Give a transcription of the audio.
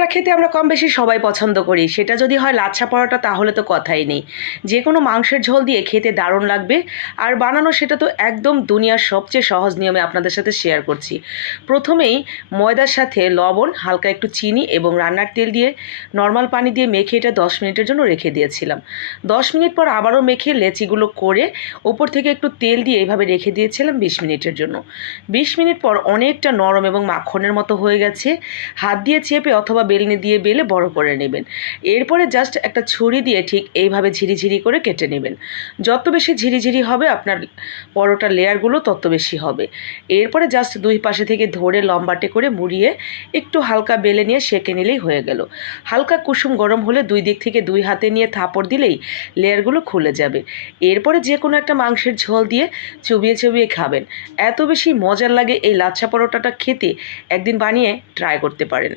পরোটা খেতে আমরা কম বেশি সবাই পছন্দ করি। সেটা যদি হয় লাচ্ছা পরোটা, তাহলে তো কথাই নেই। যে কোনো মাংসের ঝোল দিয়ে খেতে দারুণ লাগবে। আর বানানো সেটা তো একদম দুনিয়ার সবচেয়ে সহজ নিয়মে আপনাদের সাথে শেয়ার করছি। প্রথমেই ময়দার সাথে লবণ, হালকা একটু চিনি এবং রান্নার তেল দিয়ে নর্মাল পানি দিয়ে মেখে এটা দশ মিনিটের জন্য রেখে দিয়েছিলাম। দশ মিনিট পর আবারও মেখে লেচিগুলো করে ওপর থেকে একটু তেল দিয়ে এইভাবে রেখে দিয়েছিলাম বিশ মিনিটের জন্য। বিশ মিনিট পর অনেকটা নরম এবং মাখনের মতো হয়ে গেছে। হাত দিয়ে চেপে অথবা বেলনি দিয়ে বেলে বড় করে নেবেন। এরপরে জাস্ট একটা ছুরি দিয়ে ঠিক এইভাবে ঝিরিঝিরি করে কেটে নেবেন। যত বেশি ঝিরিঝিরি হবে আপনার পরোটার লেয়ারগুলো তত বেশি হবে। এরপরে জাস্ট দুই পাশে থেকে ধরে লম্বাটে করে মুড়িয়ে একটু হালকা বেলে নিয়ে সেঁকে নিলেই হয়ে গেল। হালকা কুসুম গরম হলে দুই দিক থেকে দুই হাতে নিয়ে থাপড় দিলেই লেয়ারগুলো খুলে যাবে। এরপরে যে কোনো একটা মাংসের ঝোল দিয়ে চুবিয়ে চুবিয়ে খাবেন। এত বেশি মজার লাগে এই লাচ্ছা পরোটাটা খেতে। একদিন বানিয়ে ট্রাই করতে পারেন।